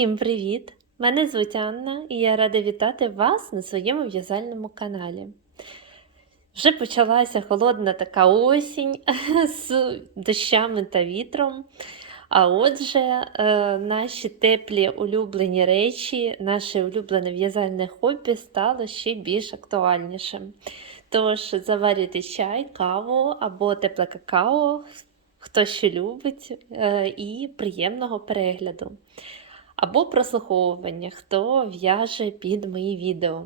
Всім привіт! Мене звуть Анна і я рада вітати вас на своєму в'язальному каналі. Вже почалася холодна така осінь з дощами та вітром. А отже, е, наші теплі улюблені речі, наше улюблене в'язальне хобі стало ще більш актуальнішим. Тож заварюйте чай, каву або тепле какао, хто що любить, е, і приємного перегляду. Або прослуховування, хто в'яже під мої відео.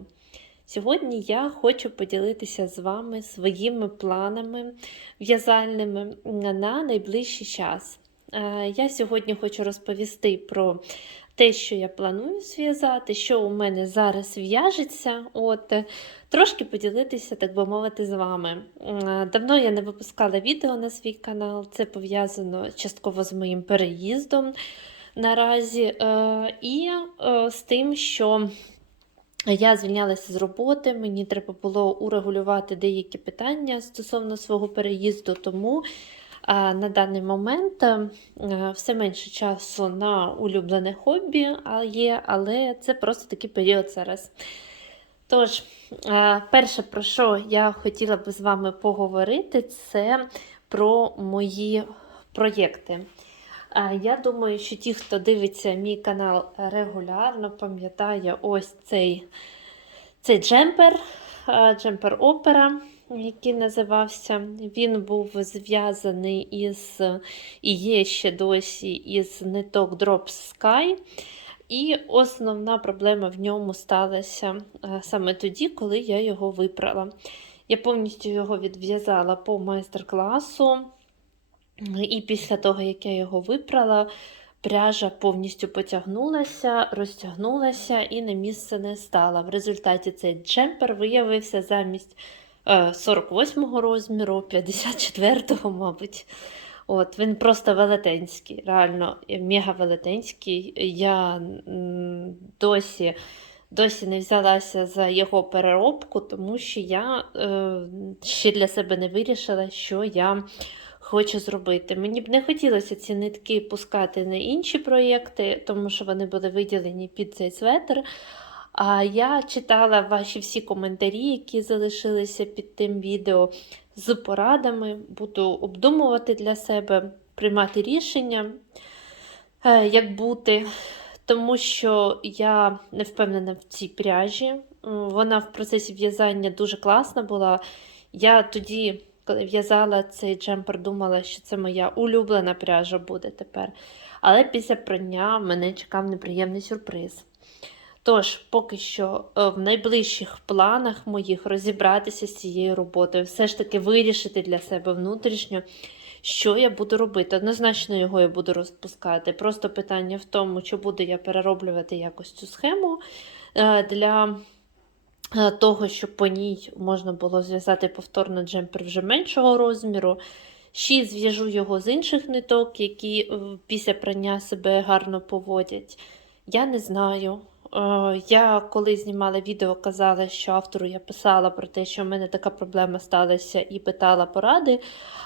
Сьогодні я хочу поділитися з вами своїми планами в'язальними на найближчий час. Е, Я сьогодні хочу розповісти про те, що я планую зв'язати, що у мене зараз в'яжеться. От, Трошки поділитися, так би мовити, з вами. Е, Давно я не випускала відео на свій канал, це пов'язано частково з моїм переїздом наразі, е, і е, з тим, що я звільнялася з роботи, мені треба було урегулювати деякі питання стосовно свого переїзду, тому а, на даний момент е, все менше часу на улюблене хобі є, але це просто такий період зараз. Тож, е, перше, про що я хотіла би з вами поговорити, це про мої проєкти. Я думаю, що ті, хто дивиться мій канал регулярно, пам'ятає ось цей, цей джемпер, джемпер опера, який називався. Він був зв'язаний із і є ще досі із ниток Drops Sky. І основна проблема в ньому сталася саме тоді, коли я його випрала. Я повністю його відв'язала по майстер-класу. І після того, як я його випрала, пряжа повністю потягнулася, розтягнулася і на місце не стала. В результаті цей джемпер виявився замість 48-го розміру, 54-го, мабуть. От, Він просто велетенський, реально мега велетенський. Я досі досі не взялася за його переробку, тому що я е, ще для себе не вирішила, що я хочу зробити. Мені б не хотілося ці нитки пускати на інші проєкти, тому що вони були виділені під цей светр. А я читала ваші всі коментарі, які залишилися під тим відео з порадами. Буду обдумувати для себе, приймати рішення, е, як бути. Тому що я не впевнена в цій пряжі. Вона в процесі в'язання дуже класна була. Я тоді, коли в'язала цей джемпер, думала, що це моя улюблена пряжа буде тепер. Але після прання мене чекав неприємний сюрприз. Тож, поки що е, в найближчих планах моїх розібратися з цією роботою, все ж таки вирішити для себе внутрішньо, що я буду робити. Однозначно його я буду розпускати. Просто питання в тому, чи буду я перероблювати якось цю схему е, для того, щоб по ній можна було зв'язати повторно джемпер вже меншого розміру. Ще зв'яжу його з інших ниток, які після прання себе гарно поводять. Я не знаю. Я коли знімала відео, казала, що автору я писала про те, що в мене така проблема сталася, і питала поради.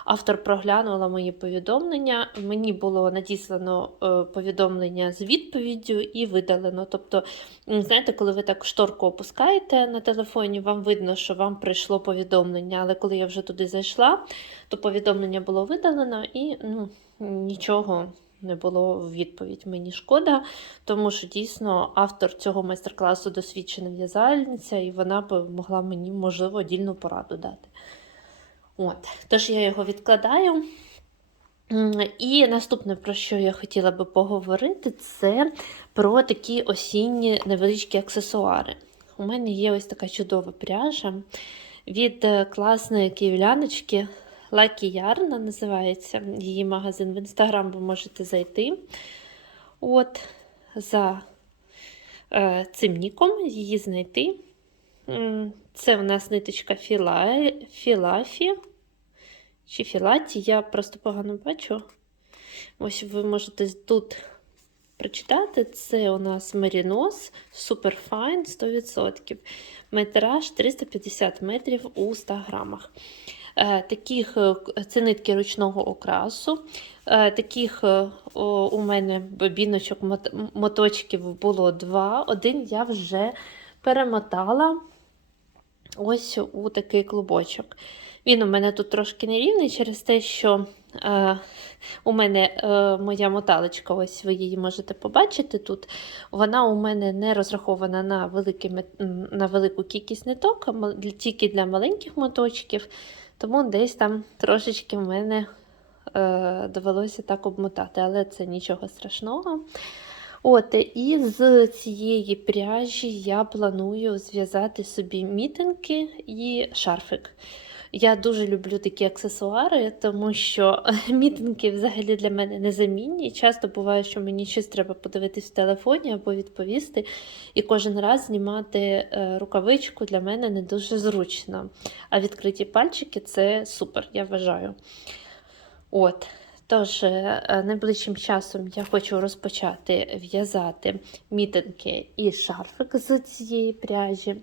Автор проглянула мої повідомлення. Мені було надіслано е, повідомлення з відповіддю і видалено. Тобто, знаєте, коли ви так шторку опускаєте на телефоні, вам видно, що вам прийшло повідомлення. Але коли я вже туди зайшла, то повідомлення було видалено і ну, нічого не було відповідь. Мені шкода, тому що дійсно автор цього майстер-класу досвідчена в'язальниця, і вона б могла мені, можливо, дільну пораду дати. От, Тож я його відкладаю. І наступне, про що я хотіла би поговорити, це про такі осінні невеличкі аксесуари. У мене є ось така чудова пряжа від е, класної київляночки Lucky Yarn називається її магазин. В інстаграм ви можете зайти. От, За е, цим ніком її знайти. Це у нас ниточка філа, філафі. Чи філаті, я просто погано бачу. Ось ви можете тут прочитати. Це у нас Merino's Superfine 100%. Метраж 350 метрів у 100 грамах. Таких це нитки ручного окрасу. Е, Таких е, у мене бобіночок, моточків було два. Один я вже перемотала ось у такий клубочок. Він у мене тут трошки нерівний через те, що е, у мене е, моя моталочка, ось ви її можете побачити тут. Вона у мене не розрахована на, великий, на велику кількість ниток, тільки для маленьких моточків. Тому десь там трошечки в мене е, довелося так обмотати, але це нічого страшного. От, і з цієї пряжі я планую зв'язати собі мітинки і шарфик. Я дуже люблю такі аксесуари, тому що мітинки взагалі для мене незамінні. Часто буває, що мені щось треба подивитись в телефоні або відповісти, і кожен раз знімати е, рукавичку для мене не дуже зручно. А відкриті пальчики це супер, я вважаю. От. Тож, е, найближчим часом я хочу розпочати в'язати мітинки і шарфик з цієї пряжі.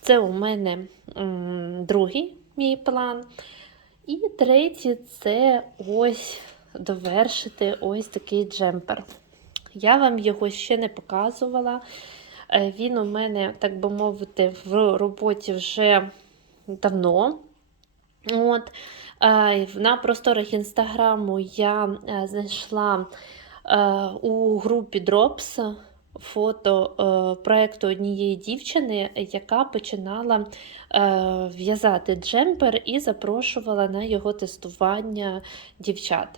Це у мене м, другий мій план. І третій це ось довершити ось такий джемпер. Я вам його ще не показувала. Е, Він у мене, так би мовити, в роботі вже давно. От. Е, На просторах інстаграму я е, знайшла у групі Drops фото е, проекту однієї дівчини, яка починала е, в'язати джемпер і запрошувала на його тестування дівчат.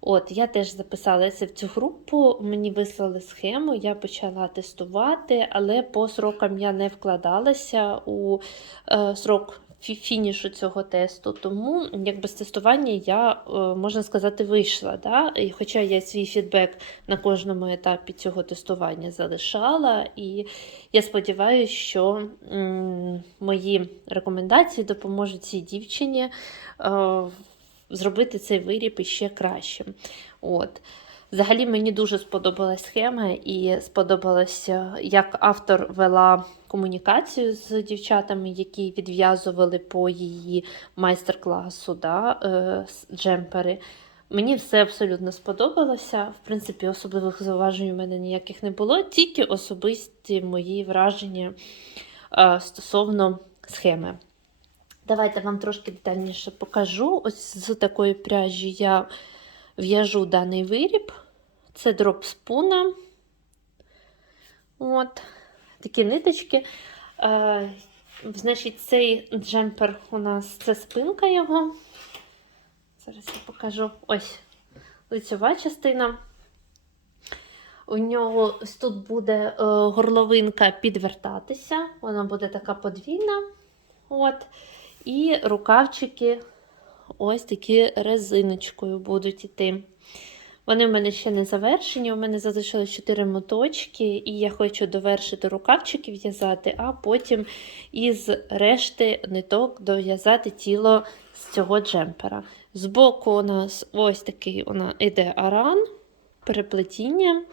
От, я теж записалася в цю групу, мені вислали схему, я почала тестувати, але по срокам я не вкладалася у е, срок фінішу цього тесту. Тому якби з тестування я, е, можна сказати, вийшла. Да? І хоча я свій фідбек на кожному етапі цього тестування залишала, і я сподіваюся, що мої рекомендації допоможуть цій дівчині. Е, зробити цей виріб іще кращим. От. Взагалі мені дуже сподобалась схема, і сподобалося, як автор вела комунікацію з дівчатами, які відв'язували по її майстер-класу да, е, джемпери. Мені все абсолютно сподобалося. В принципі, особливих зауважень у мене ніяких не було, тільки особисті мої враження е, стосовно схеми. Давайте вам трошки детальніше покажу. Ось з такої пряжі я в'яжу даний виріб. Це дроп спуна. От, такі ниточки. Е, значить, цей джемпер у нас це спинка його. Зараз я покажу ось лицьова частина. У нього ось тут буде е, горловинка підвертатися, вона буде така подвійна. От. І рукавчики ось такі резиночкою будуть іти. Вони в мене ще не завершені. У мене залишилось 4 моточки, і я хочу довершити рукавчики в'язати, а потім із решти ниток дов'язати тіло з цього джемпера. Збоку у нас ось такий іде аран, переплетіння.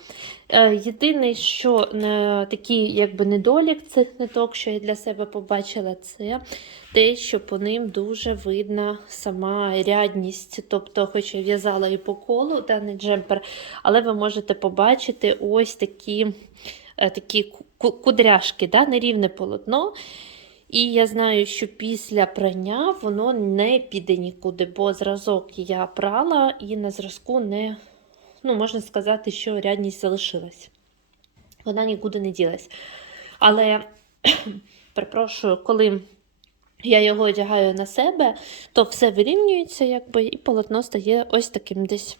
Е, Єдине, що е, такий якби недолік цих ниток, що я для себе побачила, це те, що по ним дуже видна сама рядність. Тобто, хоч я в'язала і по колу даний джемпер, але ви можете побачити ось такі, е, такі кудряшки, да, нерівне полотно. І я знаю, що після прання воно не піде нікуди, бо зразок я прала і на зразку не, ну, можна сказати, що рядність залишилась. Вона нікуди не ділась. Але, перепрошую, коли я його одягаю на себе, то все вирівнюється, якби, і полотно стає ось таким десь.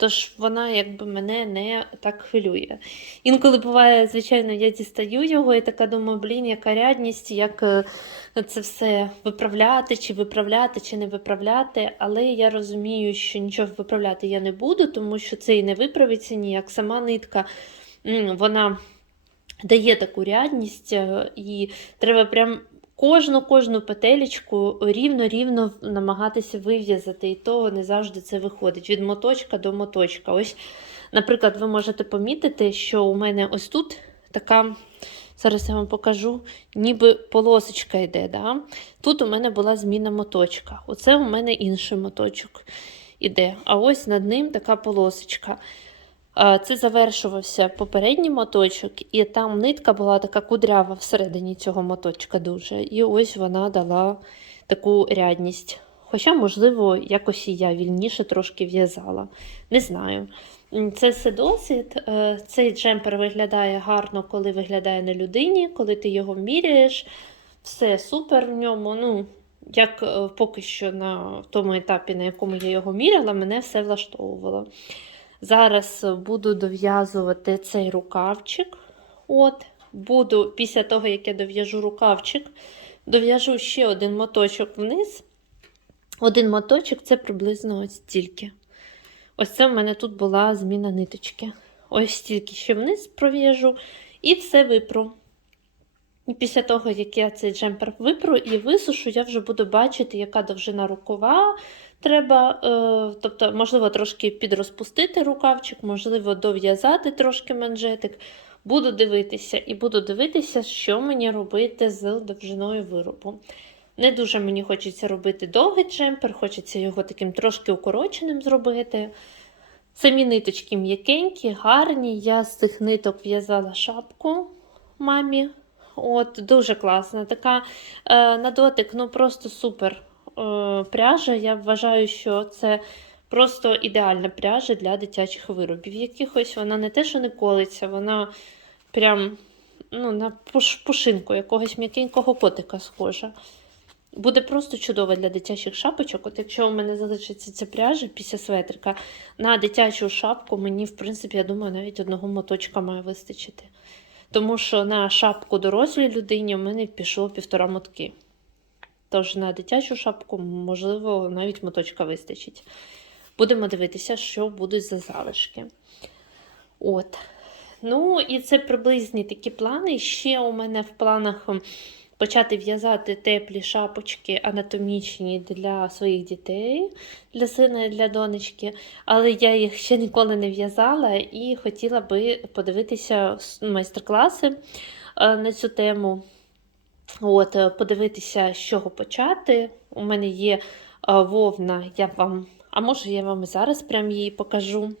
Тож вона якби мене не так хвилює. Інколи буває, звичайно, я дістаю його і така думаю, блін, яка рядність, як е, це все виправляти, чи виправляти, чи не виправляти. Але я розумію, що нічого виправляти я не буду, тому що це і не виправиться ніяк. Сама нитка, вона дає таку рядність, е, і треба прям кожну кожну петелечку рівно-рівно намагатися вив'язати, і то не завжди це виходить від моточка до моточка. Ось, наприклад, ви можете помітити, що у мене ось тут така. Зараз я вам покажу, ніби полосочка йде. Да? Тут у мене була зміна моточка. Оце у мене інший моточок. іде. А ось над ним така полосочка. Це завершувався попередній моточок, і там нитка була така кудрява всередині цього моточка дуже. І ось вона дала таку рядність. Хоча, можливо, якось і я вільніше трошки в'язала. Не знаю. Це все досвід. Е, Цей джемпер виглядає гарно, коли виглядає на людині, коли ти його міряєш. Все супер в ньому. Ну, як е, поки що на тому етапі, на якому я його міряла, мене все влаштовувало. Зараз буду дов'язувати цей рукавчик. От, буду, після того, як я дов'яжу рукавчик, дов'яжу ще один моточок вниз. Один моточок це приблизно ось стільки. Ось це в мене тут була зміна ниточки. Ось стільки ще вниз пров'яжу і все випру. І після того, як я цей джемпер випру і висушу, я вже буду бачити, яка довжина рукава треба. Е, тобто, можливо, трошки підрозпустити рукавчик, можливо, дов'язати трошки манжетик. Буду дивитися і буду дивитися, що мені робити з довжиною виробу. Не дуже мені хочеться робити довгий джемпер, хочеться його таким трошки укороченим зробити. Самі ниточки м'якенькі, гарні. Я з цих ниток в'язала шапку мамі. От, Дуже класна. Така е, на дотик, ну просто супер пряжа. Я вважаю, що це просто ідеальна пряжа для дитячих виробів. Якихось вона не те, що не колиться, вона прям ну, на пушинку якогось м'якенького котика схожа. Буде просто чудово для дитячих шапочок. От якщо у мене залишиться ця пряжа після светрика, на дитячу шапку мені, в принципі, я думаю, навіть одного моточка має вистачити. Тому що на шапку дорослій людині у мене пішло півтора мотки. Тож на дитячу шапку, можливо, навіть моточка вистачить. Будемо дивитися, що будуть за залишки. От. Ну, і це приблизні такі плани. Ще у мене в планах почати в'язати теплі шапочки анатомічні для своїх дітей, для сина і для донечки. Але я їх ще ніколи не в'язала і хотіла би подивитися майстер-класи е, на цю тему. От, е, подивитися, з чого почати. У мене є е, вовна, я вам, а може, я вам і зараз прям її покажу.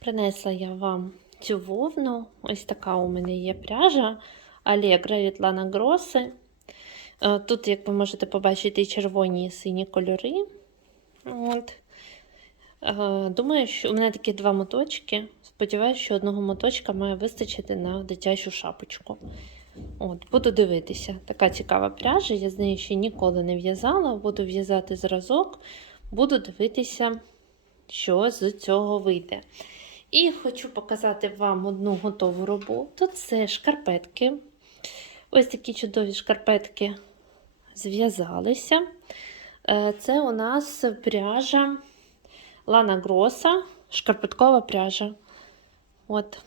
Принесла я вам цю вовну. Ось така у мене є пряжа Allegro від Lana Grosse. Е, Тут, як ви можете побачити, і червоні і сині кольори. От. Думаю, що у мене такі два моточки. Сподіваюся, що одного моточка має вистачити на дитячу шапочку. От, Буду дивитися. Така цікава пряжа. Я з нею ще ніколи не в'язала. Буду в'язати зразок, буду дивитися, що з цього вийде. І хочу показати вам одну готову роботу. Це шкарпетки. Ось такі чудові шкарпетки зв'язалися. Е, Це у нас пряжа Лана Гроса, шкарпеткова пряжа. От.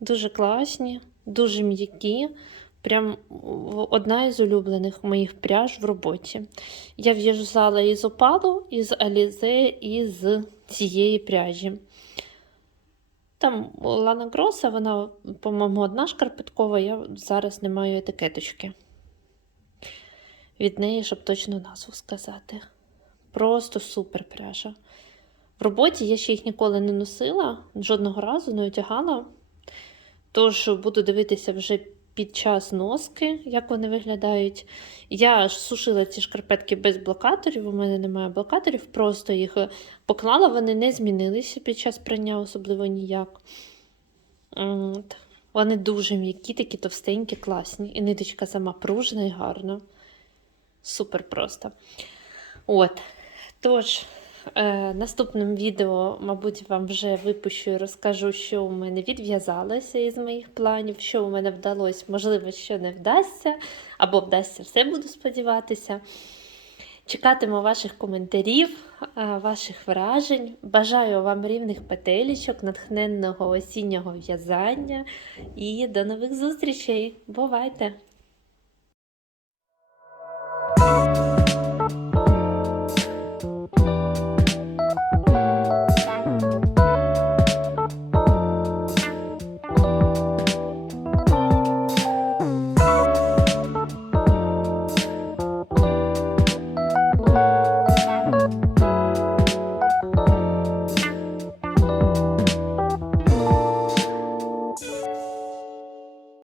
Дуже класні, дуже м'які. Прям одна із улюблених моїх пряж в роботі. Я в'язала із опалу, із алізе, і з цієї пряжі. Там Лана Гроса, вона, по-моєму, одна шкарпеткова, я зараз не маю етикеточки від неї, щоб точно назву сказати. Просто супер пряжа. В роботі я ще їх ніколи не носила, жодного разу не одягала. Тож буду дивитися вже під час носки, як вони виглядають. Я сушила ці шкарпетки без блокаторів, у мене немає блокаторів, просто їх е, поклала, вони не змінилися під час прання, особливо ніяк. От. Вони дуже м'які, такі товстенькі, класні. І ниточка сама пружна і гарна. Супер просто. От. Тож, е, наступним відео, мабуть, вам вже випущу і розкажу, що у мене відв'язалося із моїх планів, що у мене вдалося, можливо, що не вдасться, або вдасться все, буду сподіватися. Чекатиму ваших коментарів, е, ваших вражень. Бажаю вам рівних петелічок, натхненного осіннього в'язання і до нових зустрічей. Бувайте!